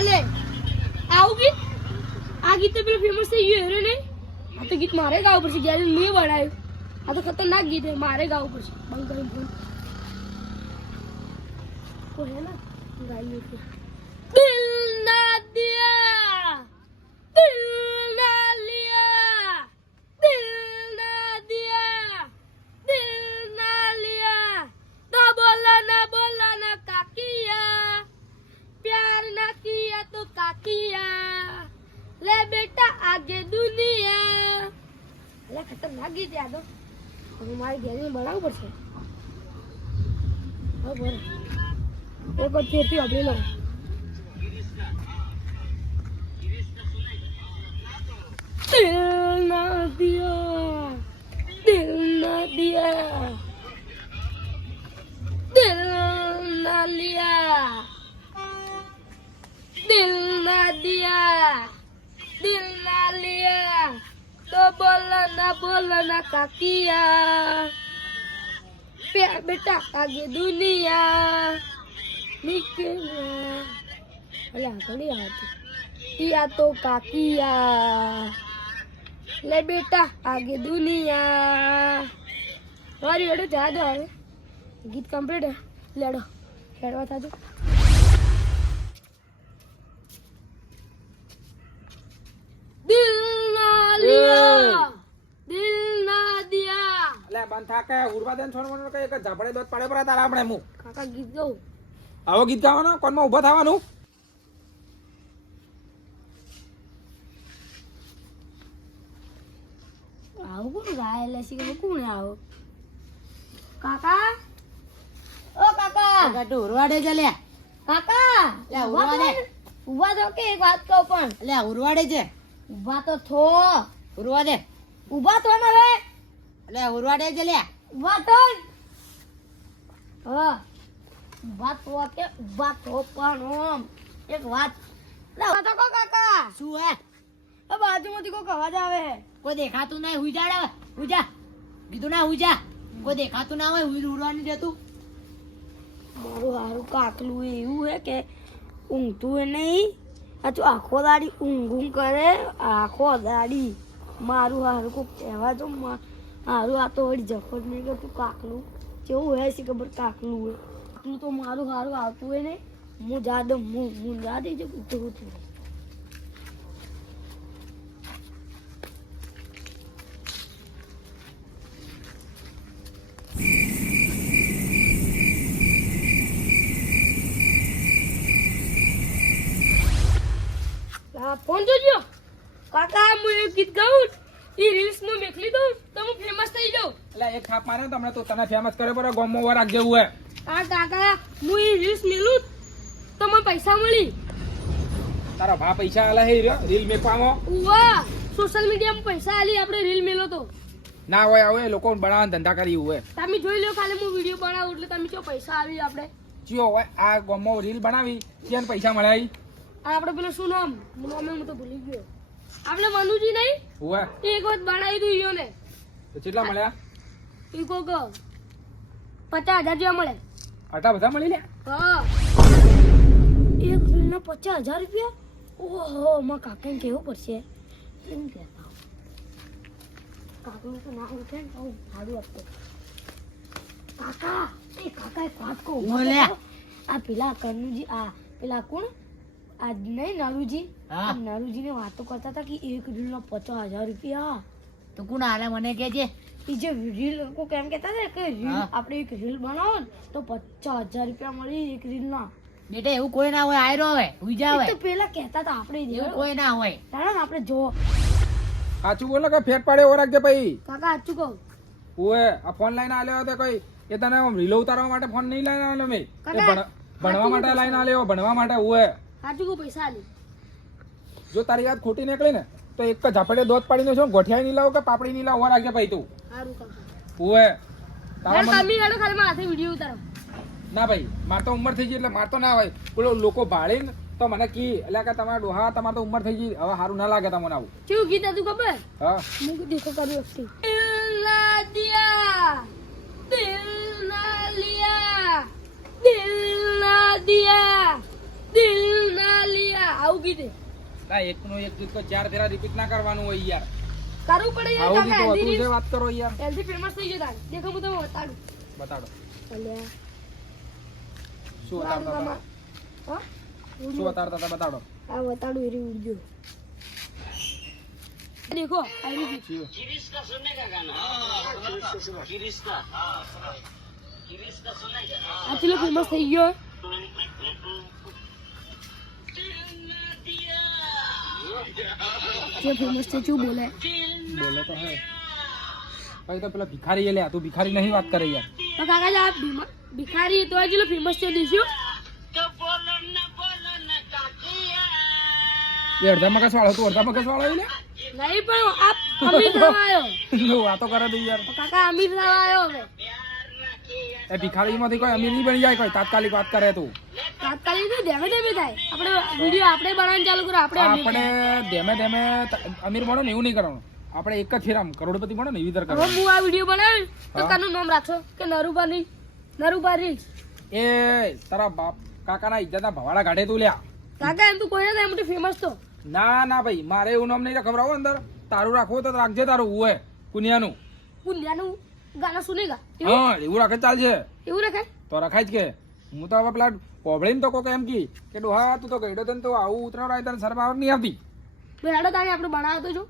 અલે આવું ગીત આ ગીત તો પેલું ફેમસ થઈ ગયું હેરે નહીં આ તો ગીત મારે ગાવું પડશે જ્યારે મેં બનાવ્યું આ તો ખતરનાક ગીત છે મારે ગાવું પડશે બંધ કરીને ફોન કો હે ના ગાઈએ थे दिल ना दिया दिल ना लिया दिल ना दिया दिल ना लिया ना बोला ना काकिया प्यार ना किया तो काकिया ले बेटा आगे दुनिया અલે ખતરનાક ગીત યાદ હવે મારી ઘેરની બનાવવું પડશે હવે બોલ એક જ ફેરથી આપણી લો दिल ना दिया दिल ना दिया दिल ना लिया दिल ना दिया दिल ना लिया तो बोला ना काकिया प्यार बेटा आगे दुनिया निकला अल्लाह थोड़ी आती या तो काकिया ले बेटा आगे दुनिया और ये जा दो હવે ગીત કમ્પ્લીટ હે લેડો ખેડવા થાજો દિલ ના લિયા દિલ ના દિયા અલે બંધ થા કે ઉરવા દેન છોડ મનો કે એક ઝાપડે દોત પડે પર તારા આપણે મુ કાકા ગીત ગાઉં આવો ગીત ગાવાનો કોનમાં ઊભા થવાનું આવું કોણ ગાયેલા છે કે કોણ આવો કાકા ઓ કાકા ગટુ ઉરવાડે છે લે કાકા લે ઉરવાડે ઉભા થો કે એક વાત કહું પણ લે ઉરવાડે છે ઉભા તો થો ઉરવાડે ઉભા થો ને રે લે ઉરવાડે છે લે ઉભા થો હા ઉભા થો કે ઉભા થો પણ ઓમ એક વાત લે ઉભા થો કો કાકા શું હે આ બાજુમાંથી કોક અવાજ આવે કોઈ દેખાતું નહીં હુઈ જા હુજા કીધું ના હુજા કોઈ દેખાતું ના હોય હુઈ ઉરવાની જતું મારું હારું કાકલું એવું હે કે ઊંઘતું હે નહીં આ તો આખો દાડી ઊંઘ કરે આખો દાડી મારું હારું કોક કહેવા તો હારું આ તો વળી જફત નહીં કરતું કાકલું કેવું હોય છે ખબર કાકલું હોય કાકલું તો મારું હારું આવતું હોય ને હું જા દઉં હું જા દઈ જવું થયું ફોન જોજો કાકા હું એક ગીત ગાઉં ઈ રીલ્સ માં મેકલી દઉં તો હું ફેમસ થઈ જાઉં એટલે એક થાપ મારે તો હમણાં તો તને ફેમસ કરે પર ગોમમાં વાર રાખ જેવું હે આ કાકા હું ઈ રીલ્સ મેલું તો મને પૈસા મળી તારા ભા પૈસા આલે હે રીલ મેકવામાં ઉવા સોશિયલ મીડિયામાં પૈસા આલી આપણે રીલ મેલો તો ના હોય હવે લોકો બનાવવાનો ધંધા કરી હોય તમે જોઈ લો ખાલી હું વિડિયો બનાવું એટલે તમે જો પૈસા આવી આપણે ચિયો હોય આ ગોમમાં રીલ બનાવી ત્યાં પૈસા મળ્યા આપણે પેલો શું નામ નામે હું તો ભૂલી ગયો આપણે મનુજી નહીં હોય એક વખત બનાવી દઉં ઈયોને તો કેટલા મળ્યા ઈ કોક 50,000 જેવા મળે આટલા બધા મળી લે હા એક રીલના 50,000 રૂપિયા ઓહો માં કાકાને કેવું પડશે એમ કહેતા કાકાનું તો નામ ઉઠે ને તો ભાડું આપતો કાકા એક વાત કહું બોલે આ પેલા કનુજી આ પેલા કોણ આજ નહીં નારુજી હા નારુજી ને વાતો કરતા હતા કે એક રીલના 50,000 રૂપિયા તો કોણ આલે મને કે છે એ જે રીલ કો કેમ કહેતા હતા કે રીલ આપણે એક રીલ બનાવો ને તો 50,000 રૂપિયા મળી એક રીલના બેટા એવું કોઈ ના હોય આયરો હોય હુઈ જા હોય તો પેલા કહેતા હતા આપણે એવું કોઈ ના હોય તારા ને આપણે જો સાચું બોલો કે ફેટ પાડે એવો રાખજે ભાઈ કાકા સાચું કહું ઓએ આ ફોન લઈને આલ્યો તો કોઈ એ તને રીલો ઉતારવા માટે ફોન નહીં લઈને આલ્યો મેં કાકા, ભણવા માટે લઈને આલ્યો ભણવા માટે ઓએ સાચું કહું પૈસા આલી જો તારી યાદ ખોટી નીકળી ને તો એક ઝાપડે દોત પાડીને છો ગોઠિયાઈ નહીં લાવ કે પાપડી નહીં લાવ રાખજે ભાઈ તું સારું કાકા ઓએ તારા યાર તમે હેડો ખાલી મારા હાથે વિડિયો ઉતારો ના ભાઈ માર તો ઉંમર થઈ ગઈ એટલે માર તો ના હોય પેલો લોકો ભાળીને તો મને કી એટલે કે તમારા ડોહા તમારે તો ઉંમર થઈ ગઈ હવે સારું ના લાગે તમને આવું કેવું ગીત હતું ખબર હા હું દેખો કરું અક્ષી દિલ ના દિયા દિલ ના લિયા દિલ ના દિયા દિલ ના લિયા કીધે લા એકનો એક ગીત તો 4 ફેરા રિપીટ ના કરવાનું હોય યાર. કરવું પડે યાર આવું કાકા ગીતો હતું હેલ્ધી છે, વાત કરો યાર. હેલ્ધી ફેમસ થઈ ગયો તાર દેખો હું તમને બતાડું બતાડો અલ્યા શું ઉતારતા હતા? હા શું ઉતારતા હતા બતાડો. આ બતાડું એરી ઉડજો देखो आई શું? આ ચલો ફેમસ થઈ ગયો જે ફેમસ છે શું બોલે બોલે તો હે ભાઈ. તો પેલા ભિખારી એ લે, તું ભિખારી નહીં વાત કરે યાર. તો કાકા જા ભિખારી તો ચલો ફેમસ છે દીશું એ અડધા મગજ વાળો, તું અડધા મગજ વાળો લે. નહીં પણ આપ અમીર થવા આવ્યો તું વાતો કરે તું યાર. તો કાકા અમીર થવા આવ્યો હવે એ ભિખારીમાંથી કોઈ અમીર નહીં બની જાય, કોઈ તાત્કાલિક વાત કરે તું. તાત્કાલિક તો ધેમે ધેમે થાય આપણે વિડીયો આપણે બનાવવાનું ચાલુ કરો આપણે અમીર આપણે ધેમે ધેમે અમીર બનો ને એવું નહીં કરવાનું. આપણે એક જ ફેરામ કરોડપતિ બનો ને એવી રીતે હવે કરવાનું. હું આ વિડીયો બનાવીશ તો કાનું નામ રાખશો કે નરુબા રીલ્સ એ તારા બાપ કાકાના ઇજ્જતના ભવાડા કાઢે તું લ્યા. કાકા એમ તો કોઈ ના થાય એમ ફેમસ તો ના ના ભાઈ, મારે એવું નામ નહીં ખબર અંદર. તારું રાખવું હોય તો રાખજે, તારું હોય કુનિયાનું. પુણ્યાનું ગાના સુનેગા હા એવું રાખે ચાલશે એવું રખાય તો રખાય જ કે. હું તો હવે પેલા પોબળીને તો કોક એમ કી કે ડોહા તું તો ગઈડો તને તો આવું ઉતરાવ તને શરમ આવક નહીં આવતી. બેડો તારે આપણે બનાવતો છો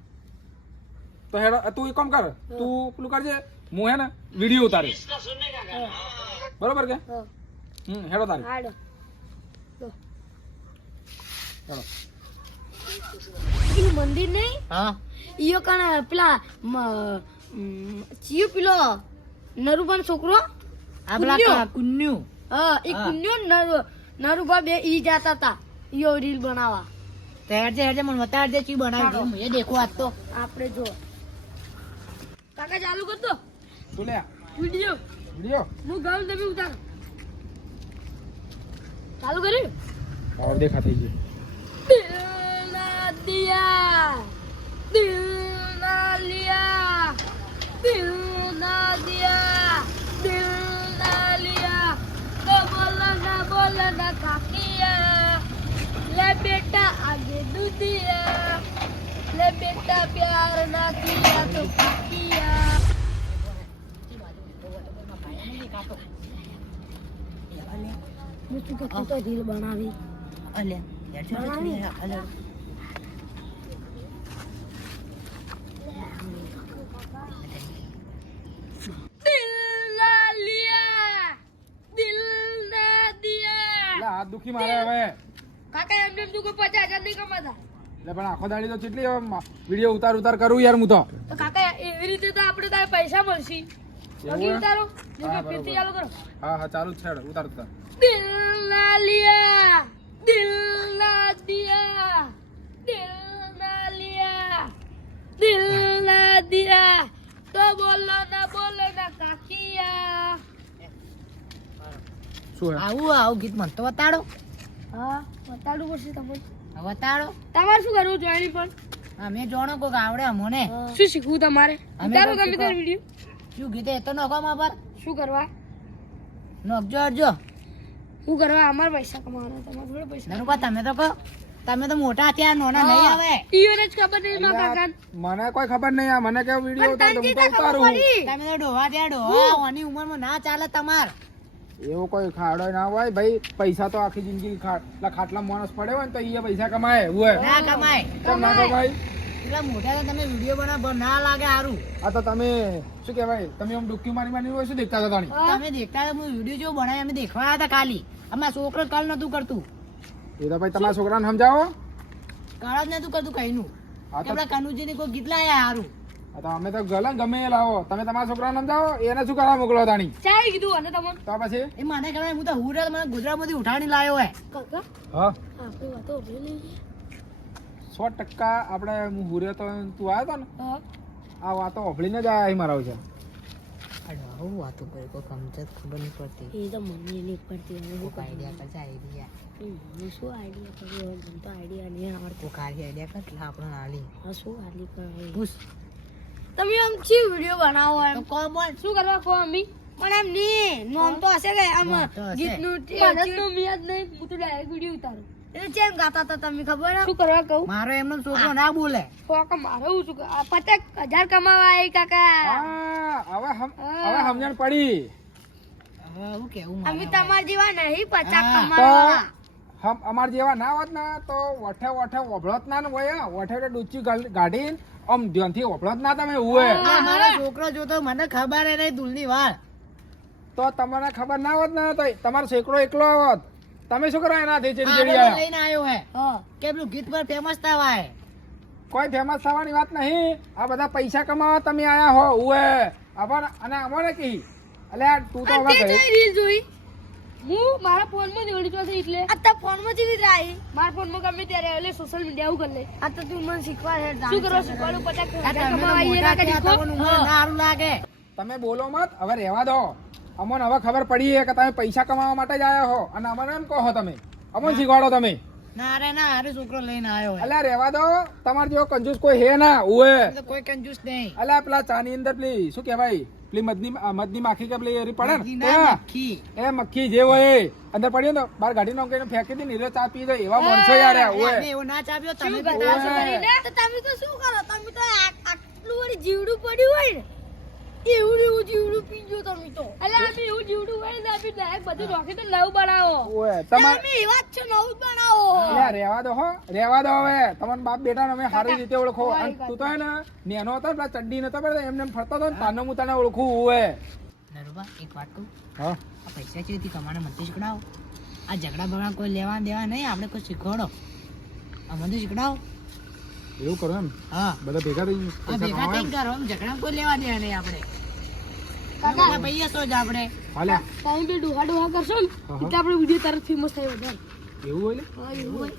તો હેડો તું એક કામ કર, તું પેલું કરજે, હું હે ને વિડીયો ઉતારે બરોબર કે. હા હેડો તારે હાડો હેડો. પેલું મંદિર નહીં હા ઈયો કણ પેલા ચિયો પેલો નરુબાનો છોકરો આ પેલા કુન્યો. કુન્યુ હા એ હા. કુન્યો નરુબા બે ઈ જાતા હતા ઈયો રીલ બનાવવા તો હેડજે મને બતાડજે ચી બનાવી હાલો. એ દેખો આજ તો આપણે જો કાકા ચાલુ કર દો તું લે વિડીયો વિડીયો હું ગાઉં તમે ઉતારો ચાલુ કર્યું પાવર દેખા થઈ ગયો. દિલ ના દિયા દિલ ના લિયા દિલ ના દિયા દિલ ના લિયા તો બોલો ના કાકિયા લે બેટા આગે દુધિયા લે બેટા પ્યાર ના કિયા તો કાકિયા મેં તું કે તું તો રીલ બનાવી અલ્યા બનાવી. દિલ ના લિયા દિલ ના દિયા લે હાથ દુખી મારે હવે. કાકા એમને તું કોઈ 50,000 નહીં કમાતા એટલે પણ આખો દાડી તો કેટલી વિડીયો ઉતાર કરું યાર હું તો. તો કાકા એવી રીતે તો આપણે તારે પૈસા મળશે એવું બાકી હે? ઉતારો હા, ફીરથી બરોબર. ચાલુ કરો હા હા ચાલુ જ છે હેડો, ઉતાર ઉતાર. દિલ ના લિયા દિલ ના દિયા દિલ ના લિયા દિલ ના દિયા તો બોલો ના કાકિયા શું હે? આવું ગીત મને તો બતાડો હા બતાડું પડશે તમને બતાડો તમારે શું કરવું જોઈની પણ અમે જાણો કોક આવડે અમને શું શીખવું તમારે અમે ઉતારો તો તમે તાર વિડીયો શું ગીતે એ તો નોખો માં પર શું કરવા નોખજો અડજો શું કરવા અમારે પૈસા કમાવાના તમારે થોડે પૈસા નરુબા તમે તો મોટા થયા નાના નહીં આવે ઈયોને જ ખબર નહીં મારા કાકાને. મને કોઈ ખબર નહીં આ મને કેવો વિડીયો ઉતાર તો હું તો ઉતારું. તમે તો ડોહા થયા ડોહા ઓની ઉંમરમાં ના ચાલે તમાર એવો કોઈ ખાડો ના હોય ભાઈ. પૈસા તો આખી જિંદગી ખાટલા માણસ પડે હોય ને તો એ પૈસા કમાય એવું હે. ના કમાય કેમ ના કમાય? એટલા મોટા તો તમે વિડીયો બનાવો ના લાગે સારું આ તો તમે શું કહેવાય, તમે આમ ડુક્કી મારી હોય શું દેખતા હતા તાણી? હા. તમે દેખતા હતા હું વિડીયો જો બનાવી અમે દેખવા આવ્યા હતા ખાલી અમારા છોકરો કાલ નતું કરતું એ તો ભાઈ તમારા છોકરાને સમજાવો. કાળ જ નતું કરતું કઈનું આ તો આપડા કનુજી ની કોઈ ગીત લાયા સારું આ તો અમે તો ગમે એ લાવો. તમે તમારા છોકરાને સમજાવો, એને શું કરવા મોકલો તાણી? ચાય કીધું અને તમને તો પછી એ મને કહેવાય હું તો હું મને ગુજરાતમાંથી ઉઠાડી લાવ્યો હે કાકા હા આપણે વાતો ઉભી નહીં 100% આપણે હું હુર્યો તો તું આવ્યો તો ને હા આ વાતો ઓફળીને જ આયા મારા છે. આવું વાતો કરી કોઈ સમજત ખબર નહીં પડતી એ તો મને નહીં પડતી હવે હું કોઈ આઈડિયા કરશે આઈડિયા હું શું આઈડિયા કર્યો મને તો આઈડિયા નહીં આવડતો કોઈ કાર્ય આઈડિયા કર એટલે આપણે નાલી હા શું આલી કરે પૂછ તમે આમ ચી વિડીયો બનાવો તો એમ કોણ બોલ શું કરવા કહો અમી પણ એમ નહીં નોમ તો હશે કે આમ નામ તો હશે. ગીતનું મીયાદ નહીં હું તો ડાયરેક્ટ વિડીયો ઉતારું એ ચેમ ગાતા હતા તમે ખબર શું કરવા કહું મારો એમનો છોકરો ના બોલે કાકા મારે શું 50,000 કમાવા આવી કાકા હવે સમજણ પડી. હવે હું કેવું અમે મારે તમાર જેવા નહીં 50 હા. તો કમાવા અમાર જેવા ના હોત ને તો વઠે ઓભળત ના ને હોય વઠે ડૂચી ગાડીને આમ ધ્યાનથી ઓભળત ના તમે ઉવે. આ મારો છોકરો જોતો મને ખબર એ નહીં દૂલની વાત તો તમને ખબર ના હોત ને તો તમારો છોકરો એકલો હોત. તમે શું કરો એનાથી ચડી આ ચડી બધો આયા? લઈને આવ્યો હે હા કે પેલું ગીત પર ફેમસ થવાય કોઈ ફેમસ થવાની વાત નહીં. આ બધા પૈસા કમાવા તમે આયા હો ઉવે. અને અમારે કી અલ્યા તું તો હવે ગઈ. રીલ જોઈ હું મારા ફોનમાં જોડી છે એટલે આ તો ફોનમાં જેવી રાઈ મારા ફોનમાં ગમે ત્યારે એટલે સોશિયલ મીડિયા ઉપર લે આ તો તું મને શીખવા છે શું કરો શીખવાડું 50,000 કમાવા આવીએ ના કરી તમને ઉંમર ના હારું લાગે તમે બોલો મત, હવે રહેવા દો. અમને હવે ખબર પડી છે કે તમે પૈસા કમાવા માટે જ આયા હો અને અમને એમ કહો તમે અમને શીખવાડો તમે. ના રે ના હારે છોકરો લઈને આવ્યો હે અલ્યા રહેવા દો. તમાર જેવો કંજૂસ કોઈ હે ના ઉવે. એ તો કોઈ કંજૂસ નહીં અલ્યા પેલા ચાની અંદર પેલી શું કહેવાય પેલી મધની માખી કે પેલી એરી પડે મરઘી ને ના મક્ખી. એ મક્ખી જે હોય એ અંદર પડી ને બહાર ગાડી નો ફેંકી દી નીરે ચા પી જાય એવા માણસો યાર આ અમે ઓય. એવું ના ચાપ્યો તમે શું બધા કરતા શું છો? તો તમે તો શું કરો તમે તો આટલું વળી જીવડું પડ્યું હોય ને એવું જીવડું પીજો તમે તો અલ્યા અમે એવું જીવડું હોય ને આપણે ડાયરેક્ટ બધું રોકી તો નવું બનાવો ઓય તમાર તમે એવા જ છો નવું જ બનાવો અલ્યા રહેવા દો હો, રહેવા દો હવે. તમારા બાપ બેટા અમે સારી રીતે ઓળખો. અને તું તો હે ને નેનો હતો પેલા ચડ્ડી નતો પેલા એમને એમ ફરતો હતો ને તાનો હું તને ઓળખું ઓય. નરુબા એક વાત કહું હા આ પૈસા છે કમાને મને શીખડાવો આ ઝઘડા બગડા કોઈ લેવા દેવા નહીં આપણે કોઈ શીખવાડો આ મને શીખડાવો એવું કરો એમ હા બધા ભેગા થઈ આ ભેગા થઈને કરો આમ ઝઘડા કોઈ લેવા દેવા નહીં આપણે કાકા પૈયા સો જ આપણે હાલ્યા તમે બે ડોહા કરશો ને હા. એટલે આપણો વિડીયો તરત ફેમસ થાય વધારે એવું હોય લે? હા એવું હોય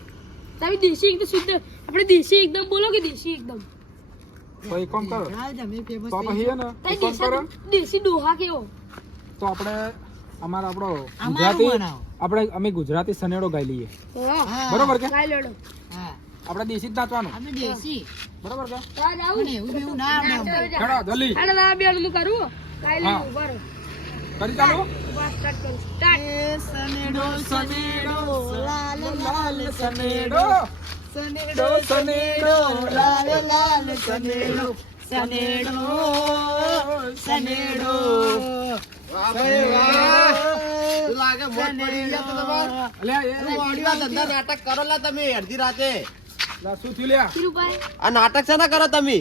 તમે દેશી એકદમ શુદ્ધ આપણે દેશી એકદમ બોલો કે દેશી એકદમ તો એક કામ કરો ઝઘડા જ અમે famous તો થઈ પછી હે ને એક કામ કરો દેશી ડોહા કેવો તો આપણે આપણો અમારું ગુજરાતી બનાવો. અમે ગુજરાતી સનેડો ગાઈ લઈએ. હા. બરોબર કે કાઈ લડો હા આપણે દેશી જ નાચવાનું. અમે દેશી બરોબર કે તાર આવું પણ એવું બેવું ના આવડે અમને. ચલો જલ્દી અરે ના બે હું કરું કાઈ હા. લઈ ઉભા રહો કરી ચાલુ. બસ સ્ટાર્ટ કરું સ્ટાર્ટ એ સનેડો સનેડો લાલ લાલ સનેડો સનેડો સનેડો લાલ લાલ સનેડો સનેડો સનેડો લાગે મોજ પડી ગયા તો તમારે. અલ્યા એ મોડીવા ધંધા નાટક કરો લા તમે અડધી રાતે. લા શું થયું લ્યા? ધીરુભાઈ આ નાટક છે ને કરો તમે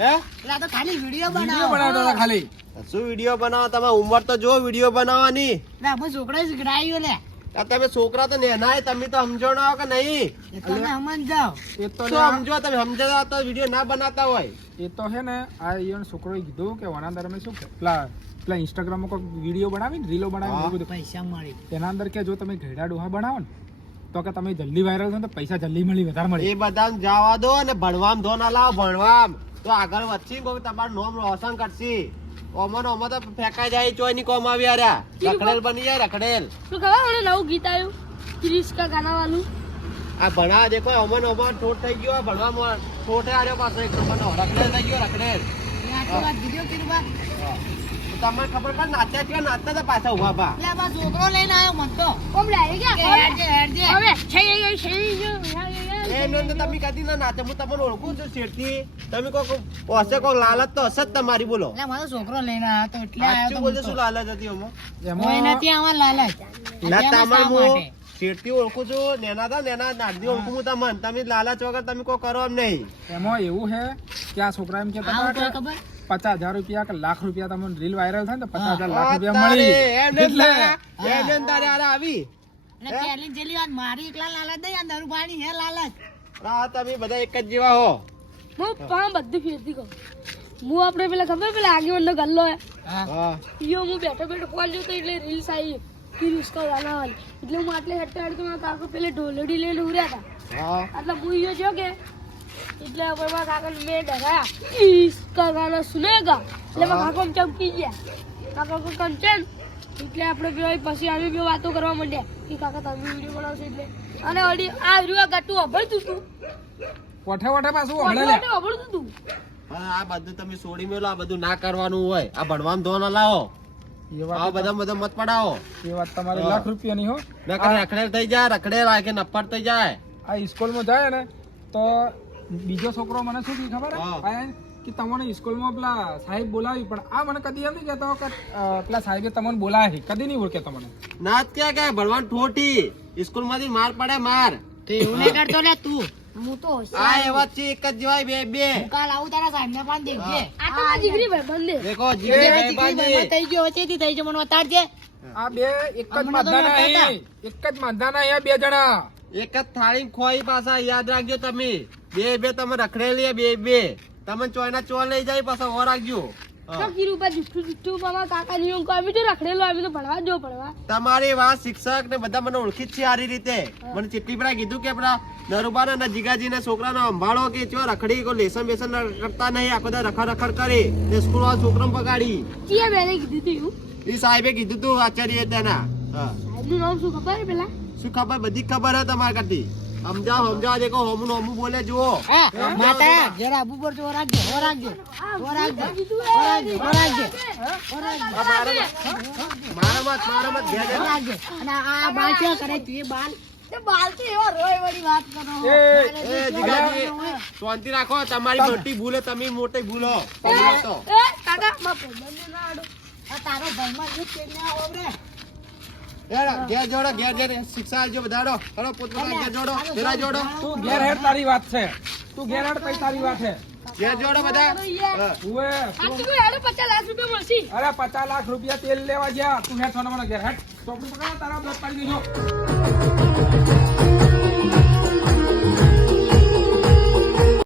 હે એટલે આ તો ખાલી વિડીયો વિડીયો બનાવો બનાવતા હતા ખાલી. શું વિડીયો બનાવો તમે ઉંમર તો જો વિડીયો બનાવવાની એટલે અમે છોકરા શીખડાયો લે આ તમે છોકરા તો નેનાય તમે તો સમજો ના હો કે નહીં એ તો અમે સમજ જાઓ એ તો શું લ્યા, સમજો તમે સમજતા તો વિડીયો ના બનાવતા હોય એ તો છે ને આ ઈયોને છોકરોએ કીધું કે વનાંદર અમે શું કે પેલા ઇન્સ્ટાગ્રામમાં કોઈ વિડીયો બનાવીને રીલો બનાવીને એવું બધું પૈસા મળી એના અંદર કે જો તમે ઘેડા ડોહા બનાવો ને તો કે તમે જલ્દી વાયરલ થો ને તો પૈસા જલ્દી મળી વધારે મળી. એ બધા જવા દો અને ભણવામ ધો ના લાવો ભણવામ તો આગળ વધશે કોઈ તમારું નામ રોશન કરશે ઓમન ઓમો તો ફેંકાઈ જાય ચોય ની કોમ આવી રહ્યા રખડેલ બની જાય રખડેલ શું ખબર મને નવું ગીત આવ્યું ક્રિશ કા ગાના વાળું આ ભણા દેખો ઓમન ઓમો ઠોઠ થઈ ગયો ભણવામાં ઠોઠે આવ્યો પાછો એક નંબરનો રખડેલ થઈ ગયો રખડેલ આટલી વાત કીધું કીધું તો તમને ખબર પડે નાચ્યા છે નાચતા હતા પાછા ઉભા ભા એટલે આ છોકરો લઈને આવ્યો મન તો ઓમ લાગે કે ગયા હેડજે હેડજે હવે છે એમને તો તમે કદી ના નાચે હું તમને ઓળખું છું શેઠથી તમે કોઈ હશે કોઈ લાલચ તો હશે જ તમારી બોલો એટલે મારો છોકરો લઈને આવ્યો તો એટલે આવ્યો સાચું તો બોલજો મન શું તો. લાલચ હતી એમાં કોઈ એમાં નથી આમાં લાલચ ના એટલે આમાં તમારે શા હું માટે? શેઠથી ઓળખું છું નેના હતા નેના નાગદી ઓળખું હું તમને તમે લાલચ વગર તમે કોઈ કરો એમ નહીં એમાં એવું છે કે આ છોકરા એમ કહેતા આવું હતા તો કે ખબર 50,000 રૂપિયા કે લાખ રૂપિયા તમને રીલ વાયરલ થાય ને તો 50,000 લાખ આ રૂપિયા તારે મળી એમને એટલે એમને તારે હારે આવી એટલે પહેલી જેલી વાત મારી એકલા લાલચ નહીં આ દારૂ પાણી હે લાલચ આ તમે બધા એક જ જેવા હો હું પામ બધું ફેરતી કહું હું આપણે પેલા ખબર પેલા આગેવાનનો ગલ્લો હે હા યો હું બેઠો બેઠો ફોન જોતો એટલે રીલ્સ આવી ક્રિશ કા ગાના વાળી એટલે હું આટલે હેઠે હેઠે મારા કાકો પેલે ઢોલડી લઈને ઉર્યા હતા હા એટલે હું યો જો કે એટલે હવે મારા કાકાને મેં ડરાયા ક્રિશ કા ગાના સુનેગા એટલે મારા કાકો આમ ચમકી ગયા મારા કાકો કંચન એટલે આપણે બે પછી આવી બે વાતો કરવા માંડ્યા કે કાકા તમે વિડીયો બનાવશો એટલે અને અડી આ રહ્યું ગટું અભળતું તું વઠે વઠે પાછું હમણાં લે અભળતું તું હા આ બધું તમે છોડી મેલો આ બધું ના કરવાનું હોય આ ભણવામાં ધો ના લાવો એ વાત આવો બધા બધા મત પડાવો એ વાત તમારી લાખ રૂપિયાની હો. નકર રખડેલ થઈ જાય રખડેલ આ કે નફ્ફટ થઈ જાય આ સ્કૂલમાં જાય ને તો બીજો છોકરો મને શું કી ખબર હે? હા. આ કે તમને સ્કૂલમાં પેલા સાહેબ બોલાવી પણ આ મને કદી એમ નહીં કહેતો કે પેલા સાહેબે તમને બોલાવી કદી નહીં ઓળખે તમને. નાચ ક્યાં કે ભણવાન ઠોટી સ્કૂલ માંથી માર પડે માર તો એવું નહીં કરતો લે તું. હું તો આ એવા છે એક જ જેવાય બે બે હું કાલ આવું તારા સાહેબને પણ દેખજે. આ તો મારી દીકરી ભાઈ બંને દેખો જે જીગરી દીકરી ભાઈબાજી. બરબાદ થઈ ગયો વચ્ચેથી થઈ ગયો મને બતાડજે. આ બે એક જ હમણાં તો માધા નહોતા નહીં એક જ માધા નહીં આ બે જણા. એક જ થાળી ખોઈ પાછા યાદ રાખજો તમે બે બે તમે રખડેલી બે બે તમે ચોયના ચો લઈ જાય પાછા ઓ રાખજો હા. તો કીધું ઉપર જુઠ્ઠું જુઠ્ઠું મામા કાકા ની હું અમે તો રખડેલો અમે તો ભણવા જો ભણવા તમારી વાત શિક્ષક ને બધા મને ઓળખી જ છે સારી રીતે મને ચેટલી પેલા કીધું કે પેલા નરુબા ને જીગાજી ને છોકરાને સંભાળો કે ચો રખડી કોઈ લેસન બેસન કરતા નહીં આખો દા રખડ રખડ કરે તે સ્કૂલ વાળા છોકરાને બગાડી ચિયા બેને કીધું તું એવું એ સાહેબે કીધું તું આચાર્ય તેના હા સાહેબનું નામ શું ખબર હે પેલા શું ખબર બધી ખબર હે તમારા કરતી સમજાવ દેખો હોમું હોમું બોલે જુઓ હા, માતા જરા આબુ પર જો રાખજે, હો રાખજે, હો રાખજે, હો રાખજે, હો રાખજે, હો રાખજે, મારા મત ઘેર હો રાખજે. અને આ બાલ ક્યાં કરે તું એ બાલ? તે બાલ તો એવા રોય વાળી વાત કરો એ એ જીગાજી શાંતિ રાખો તમારી મોટી ભૂલે તમે મોટી ભૂલો તો એ કાકા માં ભાઈબંધને ના આડો આ તારો ભાઈમાં જે તેડને આવો રે. ઘેર જોડો ઘેર શિક્ષા આપજો બધાડો હલો પોતપોતાના ઘેર જોડો પેલા જોડો તું ઘેર હેડ તારી વાત છે તું ઘેર હેડ પછી તારી વાત છે. ઘેર જોડો બધા હા. ઉવે આ તો કોઈ હેડો 50 લાખ રૂપિયા મળશે અરે 50 લાખ રૂપિયા તેલ લેવા ગયા તું હેડ સોના મને ઘેર હેડ ચોપડી પકડ તારા બ્લડ પાડી દેજો.